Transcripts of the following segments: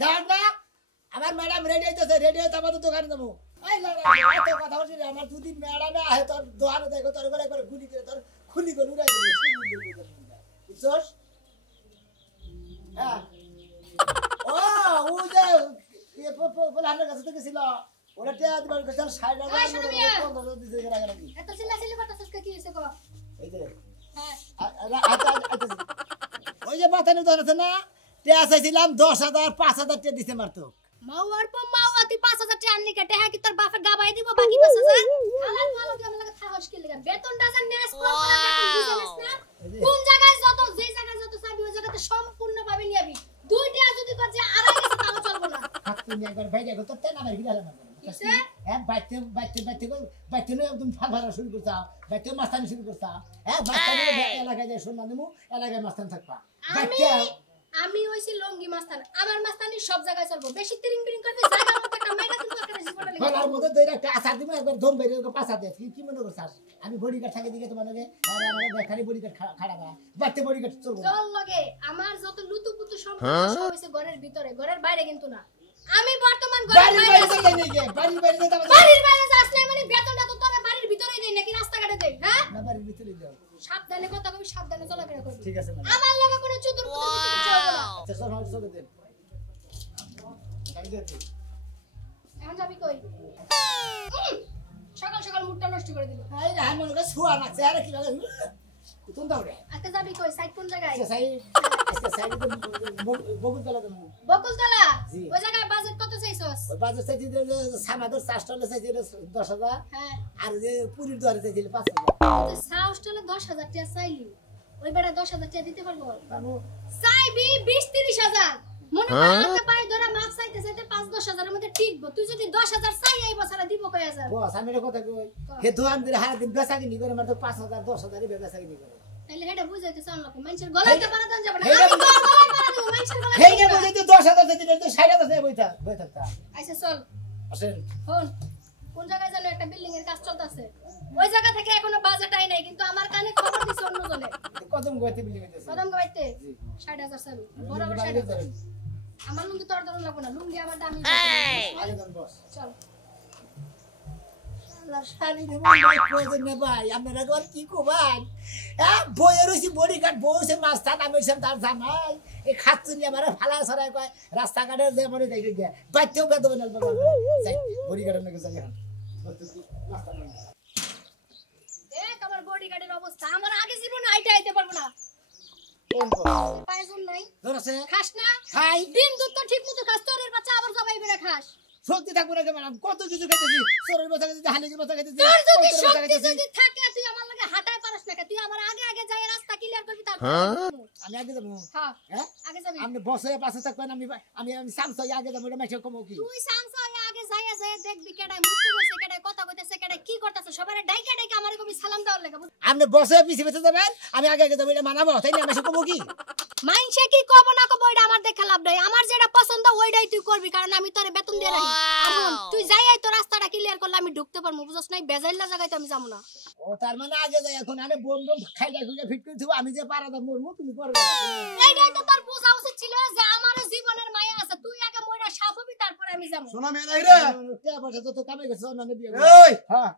দাঁড় না আমার ম্যাডাম রেডি হইতেছে রেডি হইতে আমাদের দোকানে যাবো এই না এত কথা বলছিস আমার দুদিন ম্যাডামে আহে তোর দোকানে দেখো তোর করে একবার গুলি করে তোর খুলি করে উড়াই দেবো বুঝছস হ্যাঁ ও ও যে এ পোলানের কাছে থেকে ছিল ওরা টিয়া দিবার কাছে ৬০ টাকা ১৫ দিছে এর আগে নাকি এত চিল্লাচিল্লি করতেছিস কি হইছে গো এই যে হ্যাঁ ওই যে মাথায় নিয়ে ধরেছে না টিয়া চাইছিলাম ১০,০০০ ৫,০০০ টিয়া দিছে মারতো মাওয়ার পর মাওয়া তুই ৫,০০০ টাকা আনলি কেটে হ্যাঁ কি তোর বাপে গাবাই দিব বাকি ৫,০০০ হালাল ভালো কি আমার লাগে থাহস কি লাগা বেতনটা যা নেস কর করে বুঝছিস না কোন জায়গায় যত যে জায়গায় যত চাবি ওই জায়গাতে সম্পূর্ণ ভাবে নিয়াবি দুইটা যদি কর যে আড়াই গেছে তাও চলবে না হাত তুমি একবার বাইরে গো তো তেনা মারি গেলাম হ্যাঁ বাইতে একদম ফালা শুরু করছা বাইতে মাস্তানি শুরু করছা হ্যাঁ মাস্তানি এলাকায় যায় শোনা দেবো এলাকায় মাস্তান থাকবা আমি হইছি লঙ্গি মাস্তান আমার মাস্তানি সব জায়গায় চলবো বেশি তিরিং বিরিং করতে জায়গা মতো একটা মাইরা তুমি একটা জীবনে লিখে গলার মধ্যে দইরা একটা আচার দিমু একবার দম বেরিয়ে পাছা দে কি মনে করছাস আমি বডিগার্ড থাকে দিকে তোমার লগে আরে আমার বেকারি বডিগার্ড খাড়া না বাইতে বডিগার্ড চলবো চল লগে আমার যত লুতুপুতু সম্পর্ক সব হইছে ঘরের ভিতরে ঘরের বাইরে কিন্তু না আমি বর্তমান ঘরের বাইরে আছি বাড়ির বাইরে যাস না মানে বেতনটা তো তোর বাড়ির ভিতরেই দেই নাকি রাস্তাঘাটে দেই হ্যাঁ না বাড়ির ভিতরে দাও সাবধানে কথা কবি সাবধানে চলাফেরা করবি ঠিক আছে আমার লগে কোনো চতুর পুতুর চলবে না আচ্ছা চল দেন গাড়ি দে এখন যাবি কই সকাল সকাল মুডটা নষ্ট করে দিল এই না মনে করে শুয়া না চেহারা কি লাগে কুতুন দাও রে আজকে যাবি কই সাইড কোন জায়গায় আচ্ছা সাইডে বগুলতলা দেবো বকুলতলা ওই জায়গায় বাজেট কত চাইছস বাজার চাইছি সামাদর চাষটা চাইছি ১০,০০০ হ্যাঁ আর যে পুরীর দুয়ারে চাইছিল ৫,০০০ তো সাউস্টলে ১০,০০০ টাকা চাইলি ওই বেটা ১০,০০০ টাকা দিতে পারবো পাবো চাইবি ২০-৩০,০০০ মনে কর হাতে পায়ে ধরে মাছ চাইতে চাইতে ৫-১০,০০০ এর মধ্যে টিকবো তুই যদি ১০,০০০ চাই এই বছরে দিব কয় হাজার বস আমি এটা কথা কই হে দোকান করে হারা দিন বেচা কিনি করে মাত্র ৫,০০০ ১০,০০০ বেচা কিনি করে তাইলে এটা বুঝাইতে চান লোক মানুষের গলাতে পারা দেন যাবে না আমি গলায় পারা দেব মানুষের গলায় হেইটা বুঝাইতে 10,০০০ দিতে তো ৬০,০০০ দেব বই থাকতা আইসা চল আসেন হন কোন জায়গায় জানো একটা বিল্ডিং এর কাজ চলতেছে ওই জায়গা থেকে এখনো বাজেট আই নাই কিন্তু আমার কানে খবর দিছে অন্য জনে কদম গইতে বিলি হইতেছে কদম গাইতে ৬০,০০০ চালু বরাবর ৬০,০০০ আমার লুঙ্গি তোর ধরন লাগবে না লুঙ্গি আমার দামি আগে দেন বস চল আল্লাহ শালি রে প্রয়োজন না ভাই আপনারা ঘর কি কোবান হ্যাঁ বইয়ের হইছি বডিগার্ড বউছে মাস্তান আমি হইছিলাম তার জামাই এই খাচ্ছুনি আমার ফালা ছড়ায় কয় রাস্তাঘাটে যে মনে দেখে গিয়া বাইতেও বেদ হবে না যাই বডিগার্ডের নাকি যাই এখন দেখ আমার বডিগার্ডের অবস্থা আমার আগে জীবনে আইতে আইতে পারবো না কোন পায়জন নাই ধরছে খাস না খাই ডিম দুধ তো ঠিক মতো খাস তোরের বাচ্চা আবার জবাই বেরা খাস শক্তি থাকবো না কেমন কত কিছু খাইতেছি চোরের বাচ্চা খাইতেছি হালির বাচ্চা খাইতেছি তোর যদি শক্তি যদি থাকে তুই আমার লগে হাঁটায় পারস না তুই আমার আগে আগে যাই রাস্তা ক্লিয়ার করবি তারপর আমি আগে যাবো হ্যাঁ হ্যাঁ আগে যাবি আপনি বসে পাশে থাকবেন আমি সামসাই আগে যাবো এটা মেসে কমো কি তুই সামসা আগে যাইয়া যায় দেখবি কেডায় মুক্ত হইছে কেডায় কথা কইতেছে কেডায় কি করতেছে সবারে ডাইকা ডাইকা আমারে কবি সালাম দেওয়ার লাগে আপনি বসে পিছে পিছে যাবেন আমি আগে আগে যাবো এটা মানাবো তাই না মেসে কমো কি মাইনসে কি কব না কব ওইটা আমার দেখা লাভ নাই আমার যেটা পছন্দ ওইটাই তুই করবি কারণ আমি তোরে বেতন দিয়ে রাখি তুই যাইয়াই তো রাস্তাটা ক্লিয়ার করলে আমি ঢুকতে পারবো বুঝছস না বেজাইলা জায়গায় তো আমি যাবো না ও তার মানে আগে যাই এখন আরে বোম বোম খাইলা খুঁজে ফিট করে দিব আমি যে পারাদা মরমু তুমি করবে এইটাই তো তোর বোঝা উচিত ছিল যে আমার জীবনের মায়া আছে তুই আগে মইরা সাফ হবি তারপর আমি যাবো সোনা মেয়ে নাই রে কে বসে তো কামে গেছে না বিয়ে এই হ্যাঁ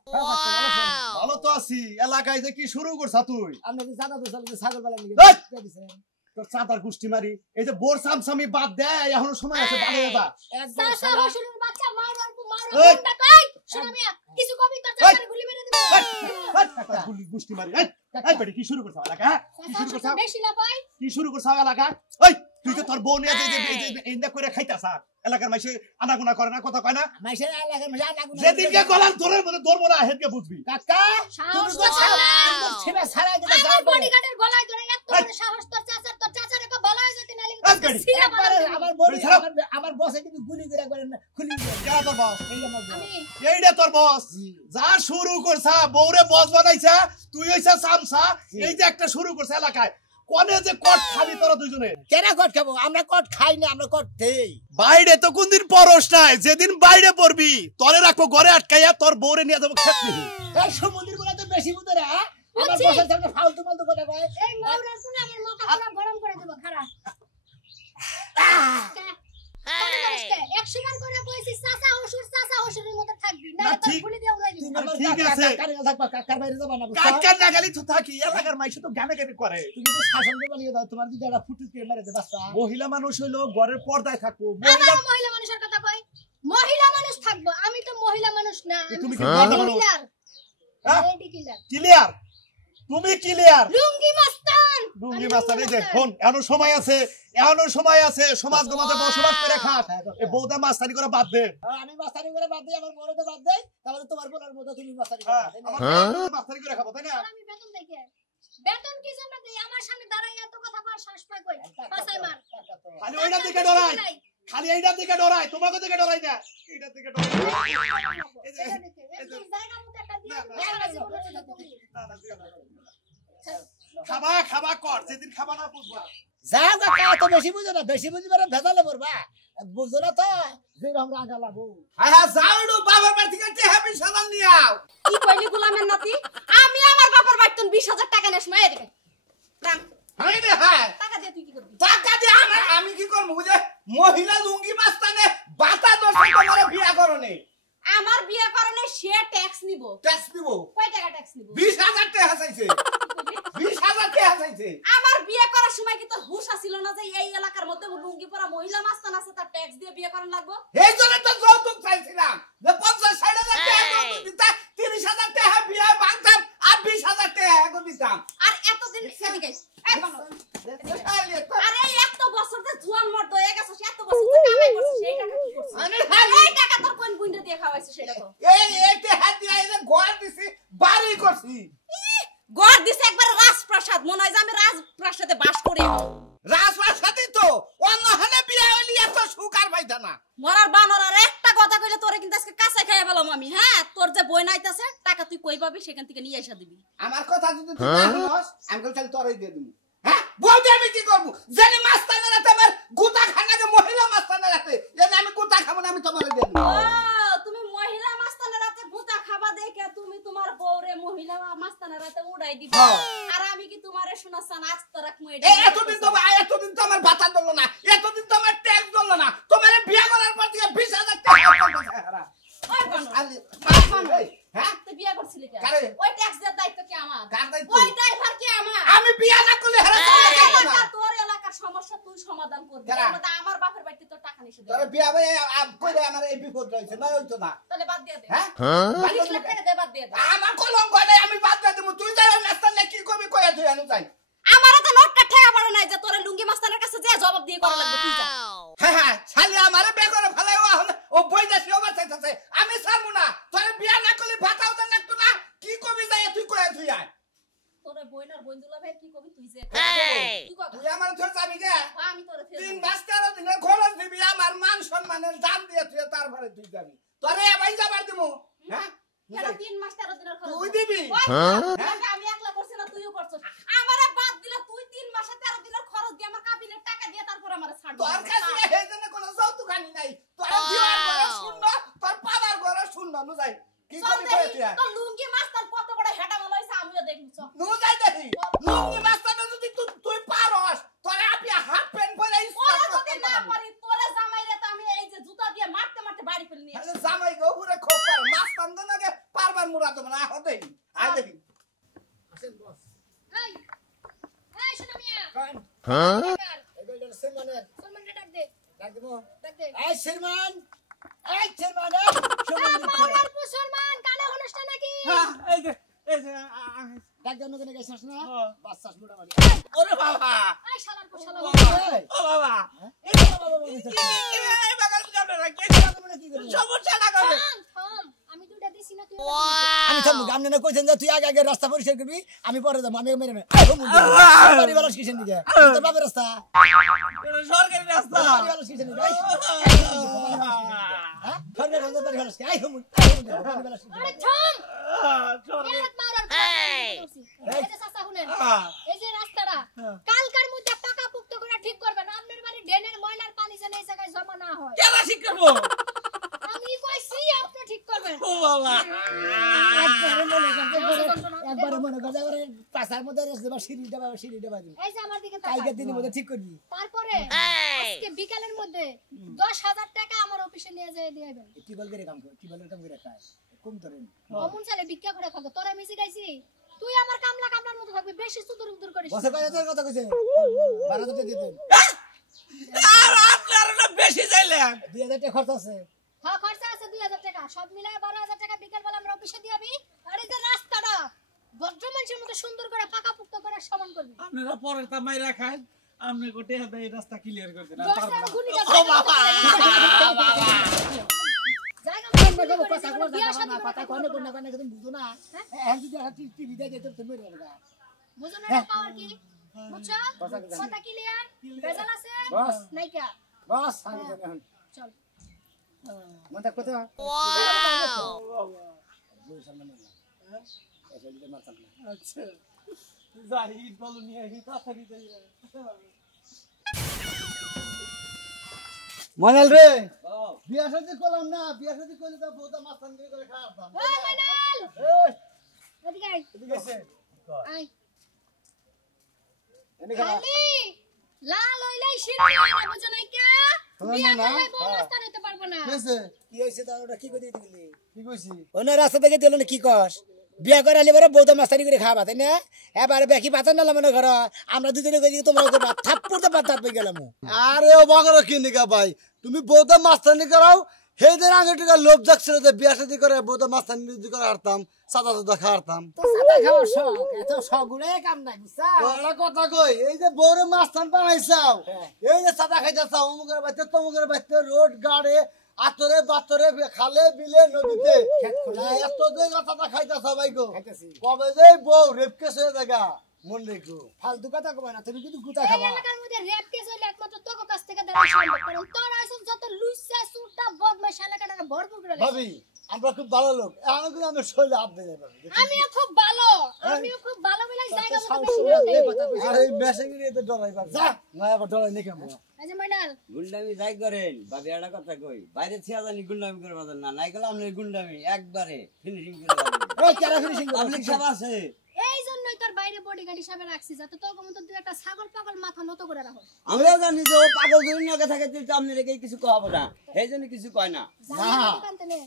ভালো তো আছি এলাকায় যে কি শুরু করছা তুই আপনি কি জানা তো চলে ছাগল বালা নিয়ে এই! দিছেন তোর চাতার গুষ্টি মারি এই যে বোর সামসামি বাদ দে এখনো সময় আছে ভালো দাদা একদম সাসা হসুরের বাচ্চা মারো এই! তাই শোনা মিয়া কিছু কবি তোর চাচারে গুলি মেরে দিবি গুলি গুষ্টি মারি এই বেটি কি শুরু করছ এলাকা কি শুরু করছ বেশি লাপাই কি শুরু করছ এলাকা ওই তুই তো তোর বউ নিয়ে যে ইন্দা করে খাইতাছ এলাকার মাইসে আনাগুনা করে না কথা কয় না মাইসের এলাকার মাঝে আনাগুনা যেদিনকে গলার তোরের মধ্যে ধরবো না হেডকে বুঝবি কাকা তুমি তো ছেড়ে ছাড়া দিতে আমার বডিগার্ডের গলায় ধরে এত বড় সাহস তোর চাচারে কো বলা হইছে না লাগি আমার বডি আমার বসে কিন্তু গুলি করে করেন না খুলি কেডা তোর বস আমি এইটা তোর বস যা শুরু করছা বউরে বস বানাইছা তুই হইছা সামসা এই যে একটা শুরু করছে এলাকায় কোনে যে কট খাবি তোরা দুইজনে কেনা কট খাবো আমরা কট খাই না আমরা কট দেই বাইরে তো কোনদিন পরশ নাই যেদিন বাইরে পড়বি তোরে রাখবো ঘরে আটকাইয়া তোর বউরে নিয়ে যাবো খেত নিহি এই সমুদ্রের গুলা তো বেশি বুঝরে আমার বসের সামনে ফালতু ফালতু কথা কয় এই মাউরার কোন আমার মাথা পুরো গরম করে দেব খারাপ এমন করিসকে 100 বার করে কইছি চাচা শ্বশুরের মতো থাকবি না না, তোর ঠিক- গুলি দিয়ে উড়াই দিবি ঠিক আছে। কাকার বাইরে যাবা না বুঝছো? কাকার নাগালি তো থাকি এলাকার মাইসে তো গানে গানে করে তুমি তো শাসন দিয়ে বানিয়ে দাও তোমার যদি একটা ফুটুস দিয়ে মেরে দে বাচ্চা মহিলা মানুষ হইলো ঘরের পর্দায় থাকবো আমার মহিলা মানুষের কথা কই মহিলা মানুষ থাকবো আমি তো মহিলা মানুষ না তুমি আমি কি বলতে পারো? কিলার হ্যাঁ? লেডি কিলার ক্লিয়ার তুমি ক্লিয়ার লুঙ্গি মাস্তান ডুঙ্গি মাস্টার এই যে ফোন এখনো সময় আছে সমাজ গমাতে বসবাস করে খাট এই বউদা মাস্টারি করে বাদ দে আমি মাস্টারি করে বাদ দিই আমার বড়তে বাদ দেই তাহলে তোমার বলার মতো তুমি মাস্টারি করো হ্যাঁ, তাই না? আমার বউ মাস্টারি করে খাবো তাই না আর আমি বেতন দেই কে বেতন কি জন্য দেই আমার সামনে দাঁড়াই এত কথা কয় শ্বাস পায় কই পাছাই মার টাকা তো। খালি ওইটার দিকে ডরাই খালি এইটার দিকে ডরাই তোমাকে দিকে ডরাই না এইটার দিকে ডরাই এই যে- এটা দেখে একটু জায়গা মতো একটা দিয়ে না, সারা জীবনের জন্য তুমি না, না, খাবা কর যেদিন খাবা না বুঝবা যাও কাকা তো বেশি বুঝো না বেশি বুঝবে না ভেজালে পড়বা বুঝো না তো যে আমরা আগা লাগবো যাওড়ু বাবার বাড়ি থেকে টেহাবি সামান নিয়াও কি কইলি গোলামের নাতি আমি আমার বাবার বাইতন 20000 টাকা নেস মায়ের দিকে রাম হাই রে হাই টাকা দিয়ে তুই কি করবি টাকা দিয়ে আমি কি করব বুঝে মহিলা লুঙ্গি মাস্তানে বাতা দর্শন তোমার বিয়া করনে আমার বিয়ে করনে সে ট্যাক্স নিব ট্যাক্স দিব কয় টাকা ট্যাক্স নিব 20000 টাকা চাইছে 20000 টাকা চাইছে আমার বিয়ে করার সময় কি তোর হুশ আছিল না যে এই এলাকার মধ্যে লুঙ্গি পরা মহিলা মাস্তান আছে তার ট্যাক্স দিয়ে বিয়ে করান লাগবো এই জন্য তো যৌতুক চাইছিলাম যে 50-60,000 টাকা যৌতুক দিতা 30,000 টাকা বিয়া বাঁধতাম আর 20,000 টাকা এখন দিতাম আর এতদিন সেদিকে এই বাবা আরে এই এত বছর ধরে জোয়ান মর্দ হয়ে গেছস এত বছর ধরে কামাই করছিস সেই টাকা কি করছিস আরে হাই এই টাকা তোর কোন গুন্ডা দিয়ে খাওয়াইছিস সেটা তো এই হাত দিয়ে এনে গোয়াল দিছি বাড়ি করছি গড় দিছে একবার রাজপ্রাসাদ মনে হয় যে আমি রাজপ্রাসাদে বাস করি রাজপ্রাসাদই তো অন্য হানে বিয়া হইলি এত সুখ আর পাইতা না মরার বানর আর একটা কথা কইলে তোরে কিন্তু আজকে কাঁচা খাইয়া পেলাম আমি হ্যাঁ তোর যে বই নাইতাছে টাকা তুই কই পাবি সেখান থেকে নিয়ে এসে দিবি আমার কথা যদি তুই না শুনস আমি কল তাহলে তোরই দিয়ে দিমু হ্যাঁ বলতে আমি কি করব জানি মাস্তানা রাতে আমার গুতা খানাকে মহিলা মাস্তানা রাতে জানি আমি গুতা খাবো না আমি তোমারে দিয়ে দিমু ও তুমি মহিলা মাস্তানের রাতে ভূতা খাবা দেখে তুমি তোমার বউরে মহিলা মাস্তানের রাতে উড়াই দিবা হ্যাঁ। আর আমি কি তোমারে শোনাছান আজ তো রাখমু এতদিন তো আমার ভাতা দল না এতদিন তো আমার ট্যাক্স দল না তোমার বিয়া করার পর থেকে 20,000 টাকা ওই বানর হ্যাঁ তুই বিয়া করছিলি কেন কারে? ওই ট্যাক্স দেওয়ার দায়িত্ব কি আমার কার দায়িত্ব? ওই ড্রাইভার কি আমার আমি বিয়া না করলে হারা এলাকা তোর এলাকার সমস্যা তুই সমাধান করবি কারা? এর মধ্যে আমার বাপের বাড়িতে তোর টাকা নিষেধ তোর বিয়া ভাই কইলে আমার এই বিপদ রইছে না হইতো না তাহলে বাদ দিয়ে দে হ্যাঁ 20 লাখ টাকা দে বাদ দিয়ে দে আমার কলঙ্ক নাই আমি বাদ দিয়ে দেবো তুই যাই নাস্তা কি করবি কইয়া তুই আনু যাই আমারও তো নোটটা ঠেকা পড়ে নাই যে তোরে লুঙ্গি মাস্তানের কাছে যে জবাব দিয়ে করা লাগবে তুই যা হ্যাঁ শালি আমারে বে করে ফেলাই ও বইদাসি ও বাঁচাইতেছে আমি ছাড়বো না তোর বিয়া না করলে ভাতাও দেন একটু না কি করবি যাই তুই কইয়া তুই আয় তোরে বইনার বইন্দুলা ভাই কি কবি তুই যে তুই কর তুই আমার ধর যাবি গে আমি তোরে ফের 3 মাস 13 দিনের খরচ দিবি আমার মান সম্মানের দাম দিয়ে তুই তারপরে তুই যাবি তোরে ভাই যাবার দিমু হ্যাঁ কেন 3 মাস 13 দিনের খরচ তুই দিবি আমি একলা করছি না তুইও করছিস আমারে বাদ দিলে তুই 3 মাসে 13 দিনের খরচ দিয়ে আমার কাবিনের টাকা দিয়ে তারপর আমারে ছাড় তোর কাছে এই জন্য কোনো যৌতুকানি নাই তোর দিওয়ার ঘরে শূন্য তোর পাবার ঘরে শূন্য নু যাই কি চল করবি কইয়া দেখি তুই আয় তোর লুঙ্গি মাস্তান কত বড় হেডা মনে হইছে আমিও দেখি চল নু যাই দেখি লুঙ্গি মাস্তানে যদি তুই পারস তোরে আপনি হাফ প্যান্ট পরে ওরে যদি না পারি তোরে জামাইরে তো আমি এই যে জুতা দিয়ে মারতে মারতে বাড়ি ফেলে নিয়ে আসি। জামাই গো পুরো খোপ পার মাস্তান তো নাকি পারবার মুরা তো না হতে আয় দেখি আসেন বস এই এই শোনা মিয়া কান হ্যাঁ এগুলো সিরমানের সলমানকে ডাক দে ডাক দেবো ডাক দে এই সিরমান সমান আমার মুসলমান কানে অনুষ্ঠান নাকি ডাক দেবো কেন গেছিস না বাচ্চাস মোটামুটি ওরে বাবা এই শালার পর শালা এই ও বাবা এই বাবা বাবা বলছিস এই বাগান কামড়ে রাখি কি করবি সমস্যাটা কবে থাম আমি দুইটা দিছি না তুই আমি থামবো গামনে না কইছেন যে তুই আগে আগে রাস্তা পরিষ্কার করবি আমি পরে যাবো আমি মেরে বাড়ি বালাস কিসের দিকে তোর বাপের রাস্তা সরকারি রাস্তা বাড়ি বালাস কিসের দিকে হ্যাঁ সরকার বন্ধ বাড়ি বালাস আই হুম বাড়ি বালাস আরে থাম সরকারি এক মারার এই যে চাচা শুনেন এই যে রাস্তাটা কালকার মধ্যে পাকা পুক্ত করে ঠিক করবেন আপনার বাড়ি ড্রেনের ময়লার পানি যেন এই জায়গায় জমা না হয় কেবা ঠিক করবো আমি কইছি আপনি ঠিক করবেন ও বাবা একবারে মনে কর একবারে পাশার মধ্যে রেস দেবা সিঁড়িটা বাবা সিঁড়িটা বাড়ি এই যে আমার দিকে কালকে তাকান দিনের মধ্যে ঠিক করবি তারপরে আজকে বিকালের মধ্যে 10,000 টাকা আমার অফিসে নিয়ে যায় দিবেন কি বলবে রে কাম করে কি বলের কাম করে খায় কম ধরেন অমন চালে ভিক্ষা করে খাবো তোরা মিশে গাইছি তুই আমার কামলার মতো থাকবি বেশি সুদূর উদূর করিস বসে কয় হাজার কথা কইছে 12,000 দিতেন আর আপনার না বেশি চাইলেন 2,000 টাকা খরচ আছে হ্যাঁ খরচা আছে 2,000 টাকা সব মিলায় 12,000 টাকা বিকাল বেলা আমরা অফিসে দিয়াবি আর এই যে রাস্তাটা ভদ্র মানুষের মতো সুন্দর করে পাকাপোক্ত করে সমান করবি আপনারা পরের তা মাইরা খান আপনি গোটে হাতে এই রাস্তা ক্লিয়ার করে দেন দশ টাকা গুনিটা ও বাবা জায়গা আমরা মতো যাবো করে কথা দিবি, বিয়া কথা শাদী না করে কথা খাবো। কোন কোন তুমি বুঝো না এখন যদি একটা টিভি দেয় যেত তুমি রেগা বুঝো না পাওয়ার কি বুঝছো কথা ক্লিয়ার ভেজাল আছে বস। নাইকা বস আমি জানি এখন চল মনটা কত ওয়াও বুঝছ না না এটা দিতে মারতাম না আচ্ছা যাই বলো নিয়ে এই তাড়াতাড়ি যাই মনাল রে বিয়া শাদী করলাম না বিয়া শাদী করলে তো বউটা মাস্তান করে খাওয়াতাম ওই মাইনাল এই এদিকে আয় এদিকে এসে আয় এদিকে আয়। খালি লাল হইলাই শিরনি না বুঝো নাইকা বিয়া না, করলে বউ মাস্তান হইতে পারবো না কি হইছে তা ওটা কি করে দিলি কি কইছি ওনা রাস্তা থেকে দিল না কি কস বিয়া করে আলি বড় বউটা মাস্তানি করে খাওয়া তাই না এবারে বেকি পাতা না মনে করো আমরা দুজনে কইছি তোমরা করবা থাপ্পড় তো পাতা পেয়ে গেলাম আরে ও বাগারো কি নিকা ভাই তুমি বউটা মাস্তানি করাও সেইদিন আগে টিকা লোভ যাচ্ছিল যে বিয়া শাদি করে বউটা মাস্তানি যদি করে হারতাম সাদা সাদা খাওয়ারতাম তো সাদা খাওয়ার শখ এত শখগুলো কাম নাই বুঝছা তোরা কথা কই এই যে বউরে মাস্তান বানাইছাও হ্যাঁ। এই যে সাদা খাইতেছাও অমুকের বাড়িতে তমুকের বাড়িতে রোড গাড়ে আতরে বাতরে খালে বিলে নদীতে এত যে সাদা খাইতেছাও ভাই গো খাইতেছি। কবে যে বউ রেপ কেস হয়ে জায়গা মন রেখো ফালতু কথা কবা না তুমি কিন্তু গুতা এই খাবা এলাকার মধ্যে রেপ কেস হইলে একমাত্র তোর কাছ থেকে দাঁড়াই সম্ভব কারণ তোর আসল যত লুইসা সুটা বদমাশ এলাকাটা ভরপুর করে লেগেছে। ভাবি আমরা খুব ভালো লোক এখন কিন্তু আমি শরীরে হাত দিয়ে যাবে আমিও খুব ভালো মিলাই জায়গা মতো সাহস বেশি করে না এই কথা কইছি। আর এই মেশিং এর তো ডরাই পারবে যা। না আবার ডরাই নি কেমন এই যে মাইনাল গুন্ডামি যাই করেন ভাবি একটা কথা কই বাইরে ছিয়া জানি গুন্ডামি করে বাজার না নাই গেলে আপনার গুন্ডামি একবারে ফিনিশিং করে এই কেরা ফিনিশিং পাবলিক সব আছে এই জন্যই তোর বাইরে বডিগার্ড হিসাবে রাখছি যাতে তোর মতো তুই একটা ছাগল পাগল মাথা নত করে রাখো আমরা জানি যে ও পাগল ধরে নাকে থাকে তুই তো আপনি রেখে কিছু কহাবো না এই জন্য কিছু কয় না জানি নে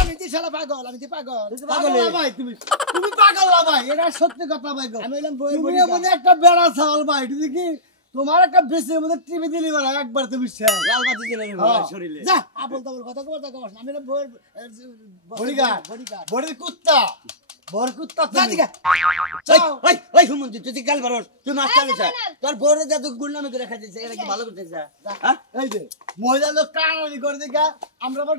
আমি তো শালা পাগল আমি তো পাগল পাগল না ভাই তুমি তুমি পাগল না ভাই এটা সত্যি কথা ভাই গো আমি হইলাম বইয়ের তুমি bodyguard। এমন একটা বেড়া ছাগল ভাই এটা কি তোমার একটা বেশি মধ্যে টিভি দিলি বলা একবার তুমি শেষ লাল বাতি জ্বলে হ্যাঁ। শরীরে যা আপন তাবল কথা কবার তা কস না আমি হইলাম বইয়ের বডিগার্ড বডিগার্ড বড়ি কুত্তা বড় কুত্তা যা তুমি দিকে ওই ওই হুমন্তি তুই কাল বারস তুই মাছ চালিস তোর বউরে যা তুই গুন্ডামি করে খাইছিস এটা কি ভালো করতেছ হ্যাঁ এই যে মহিলা লোক কানানি করে দিকা আমরা বড়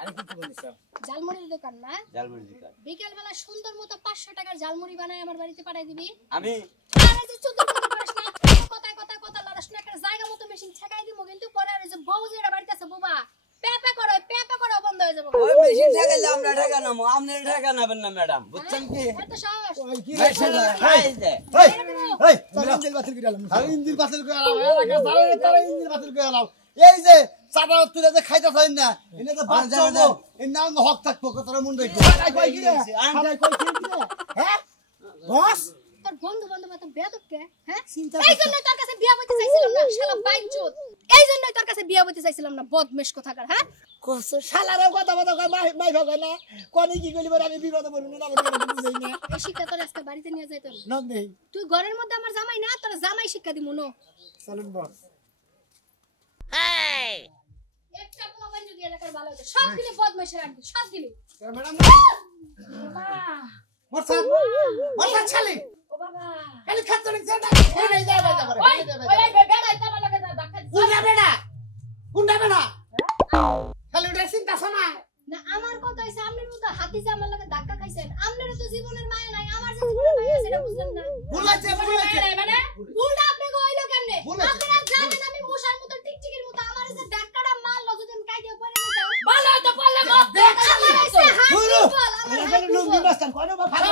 আরে কি বলিস জালমুড়ির দোকান না জালমুড়ি দোকান বিকেল বেলা সুন্দর মতো 500 টাকার জালমুড়ি বানায় আমার বাড়িতে পাঠাই দিবি আমি আর এই যে চুদুর কথা করিস না কথা লড়াস না একটা জায়গা মতো মেশিন ছেকাই দিমু কিন্তু পরে আর এই যে বউ যে বাড়িতে আছে বাবা পেপে করো বন্ধ হয়ে যাবে ওই মেশিন ঠেকাইলে আমরা ঠেকা নামো আপনি ঠেকা নেবেন না ম্যাডাম বুঝছেন কি এত সাহস কি এই যে এই এই চলেন জেল বাতিল করে আলাম আর ইঞ্জিন বাতিল করে আলাম এলাকা সারা তারা ইঞ্জিন বাতিল করে আলাম এই যে চাটা তুলে যে খাইতে চাই না এনে তো বাচ্চা হলো এর নাম হক থাকবো কতটা মন রেখো কই কি রে আরে কই কি রে হ্যাঁ বস তোর বন্ধু বান্ধব এত বেয়াদবকে হ্যাঁ চিন্তা এই জন্যই তোর কাছে বিয়া বইতে চাইছিলাম না শালা বাইনচোদ এই জন্যই তোর কাছে বিয়া বইতে চাইছিলাম না বদমেশ কোথাকার হ্যাঁ কস শালারে কথা কথা কই মাই ভাগে না কোনি কি কইলি বলে আমি বিপদে পড়ব না আমি বুঝাই না এই শিক্ষা তোর আজকে বাড়িতে নিয়ে যাইতে হবে। নন দেই তুই ঘরের মধ্যে আমার জামাই না তোর জামাই শিক্ষা দিমু নো চলেন বস একটা পোলা বাইন যদি এলাকার ভালো হতো সব দিলে বদমেশের আড্ডি সব দিলে ম্যাডাম বাবা মোরসা মোরসা ছালি ও বাবা খালি খাতরে জানা এই নাই যাবে যাবে ওই ওই বেড়াই তার লাগে ধাক্কা দিছে। গুন্ডা বেড়া খালি ড্রেসিং দাছ না না আমার কথা হইছে আপনার মতো হাতি যে আমার লাগে ধাক্কা খাইছেন আপনার তো জীবনের মায়া নাই আমার যে জীবনের মায়া আছে এটা বুঝলেন না ভুলাইছে ভুলাইছে মানে ভুলটা আপনি কইলো কেমনে ভুলাইছে। আপনারা জানেন আমি মশার মতো টিকটিকির মতো আমার যে ধাক্কাটা মারলো যদি আমি কাইতে পড়ে নিতাম ভালো তো পারলে গুরু আমার এখানে লোক দিবাস্তান কোন বা ভালো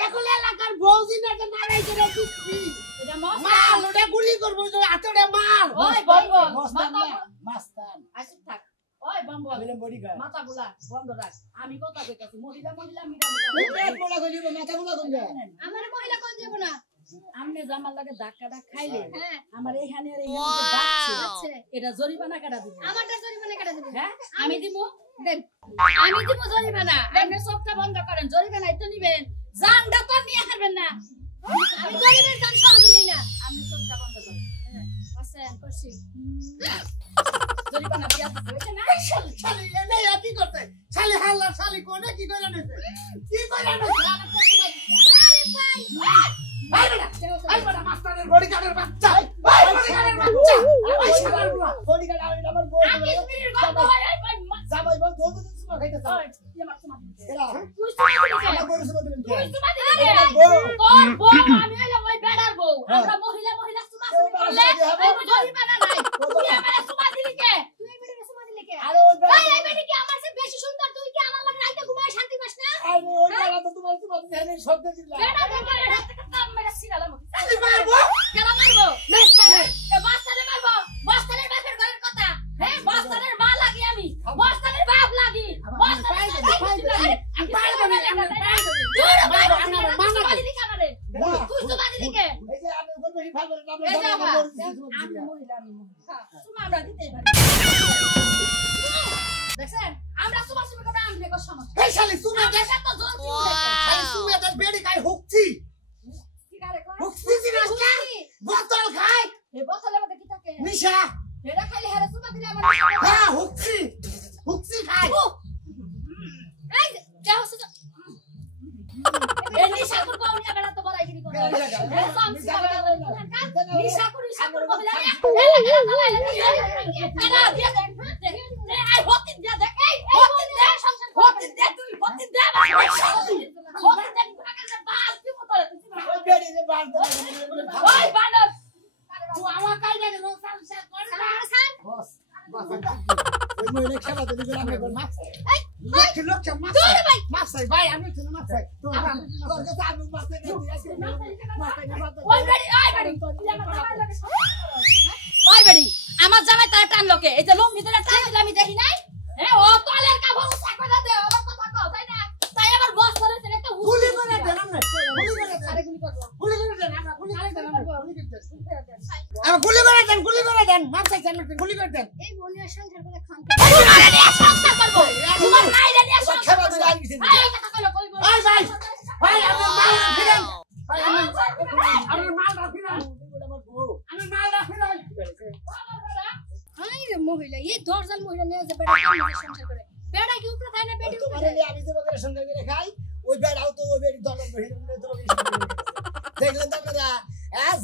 দেখো এলাকার বউজি না যে নারাই করে দিচ্ছি এটা মাল ওটা গুলি করব যে হাতড়ে মাল ওই বলবো মাস্তান আসুক থাক ওই বলবো আমি বডিগার্ড মাথা গুলা বন্ধ রাখ আমি কথা কইতাছি মহিলা মিরা পেট মোলা গলিব মাথা মোলা গলিব আমার মহিলা কোন যাব না আমনে জামার লাগে ধাক্কাটা খাইলে হ্যাঁ আমার এখানে আর এখানে বাচ্চা আচ্ছা এটা জরিমানা কাটা দিবে আমারটা জরিমানা কেটে দিবেন হ্যাঁ আমি দিমু দেন আমি দিব জরিমানা আপনি চোখটা বন্ধ করেন জরিমানাই তো নিবেন জানটা তো নিয়ে হারবেন না আমি গরিবের গান সহজে নেই না আপনি চোখটা বন্ধ করেন আচ্ছা করছি জরিমানা দিয়া হয়েছে না শালি শালি এনে কি করতে শালি হাল্লা শালি কোনে কি কইরা নিছে কি কইরা নিছে আরে ভাই ভাই বেটা ভাই বেটা মাস্টারের বডিগার্ডের বাচ্চা ভাই বডিগার্ডের বাচ্চা ভাই শালার বুয়া বডিগার্ড আমার বউ জামাই বল দুধ দুধ সুমা খাইতে চাও এরা তুই সুমা আমার বড় সুমা দিবেন তুই সুমা দিলি কে? তোর বউ আমি হইলাম ওই বেড়ার বউ আমরা মহিলা মহিলা সুমা করলে আমি জরিমানা নাই তুই আমারে সুমা দিলি কে তুই এই বেটিকে সুমা দিলে কে আরে ওই ভাই এই বেটি কি আমার চেয়ে বেশি সুন্দর তুই কি আমার লাগে রাইতে ঘুমায় শান্তি পাস না আরে ওই বেলা তো তোমার সুমা দিলে শব্দ দিলা বেড়া দেখে হাতে কাম মেরে সিরালাম শালি মারবো কেন মারবো মাস্টারে এ মাস্টারে মারবো মাস্টারের বাপের ঘরের কথা হ্যাঁ মাস্টারের মা লাগি আমি মাস্টারের বাপ লাগি মাস্টারের আমি পারবো না তুই সুমা দিলি কে আমারে তুই সুমা দিলি কে এই যে আমি ওই বেশি ভালো না এই যে আমরা আমার সুমা আমি দিলা মহিলা আমি মহিলা সুমা আমরা দিতেই পারি দেখছেন আমরা সুমা সুমা করে আমি দেখো সমস্যা এই শালি সুমা আমরা তো জ্বলছি শালি সুমা তার বেড়ি খাই হুকছি কি করে কয় হুকছি জিনিস না বোতল খাই এই বোতলের মধ্যে কি থাকে নিশা এটা খাইলে হেরে সুমা দিলে আমার হ্যাঁ হুকছি হুকছি খাই এই যা হচ্ছে এই নিশাকুর কওনিয়া বেড়া তো বড়াইগিরি করে এই সামসি করে নিশাকুর কবিলা এলা দিয়া দেখ আই হতিন দিয়া দেখ এই হতিন দে তুই হতিন দে হতিন দে বাস কি মতলে ওই বেড়ি যে বাস ওই বানর তুই আমার কাই না নো সংসার কর না স্যার বস বস ওই মহিলা খেলা তো দিবেন আমি বল মাছ এই লক্ষ লক্ষ মাছ মাছ ভাই আমি তো মাছ চাই তো তোর কাছে আমি মাছ চাই তুই আসি মাছ চাই মাছ ওই বেড়ি ওই বেড়ি আমার জামাই তার টান লোকে এই যে লঙ্গি ধরে টান দিলে আমি দেখি নাই হ্যাঁ ও তলের কাপড় উঠা করে দে আমার কথা কও তাই না তাই আবার বস করে একটা গুলি করে দেন আমরা গুলি করে দেন আরে গুলি করব গুলি করে দেন আমরা গুলি করে দেন আমরা গুলি করে দেন গুলি করে দেন মাছ চাই আমরা গুলি করে দেন এই বলিয়া সংসার করে খান তোমার নিয়ে সংসার করব তোমার মাইরে নিয়ে সংসার খেলা করব তো লাগি গেছে এই কথা কইলো কইবো ভাই ভাই ভাই আমি মাল রাখিলেন ভাই আমি মাল রাখিলেন আমি মাল রাখিলেন আই রে মহিলা এই দরজাল মহিলা নিয়ে যে বেটা সংসার করে বেটা কি উপরে থাকে না বেটি উপরে তোমার থাকে? আমি তোমাকে সঙ্গে করে খাই ওই বেড়াও তো ওই বেড়ি দলের বহিরে তোমাকে দেখলেন তো আপনারা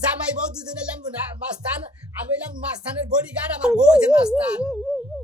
জামাই বউ দুজনে এলাম মাস্তান আমি এলাম মাস্তানের বডিগার্ড আমার বউ যে মাস্তান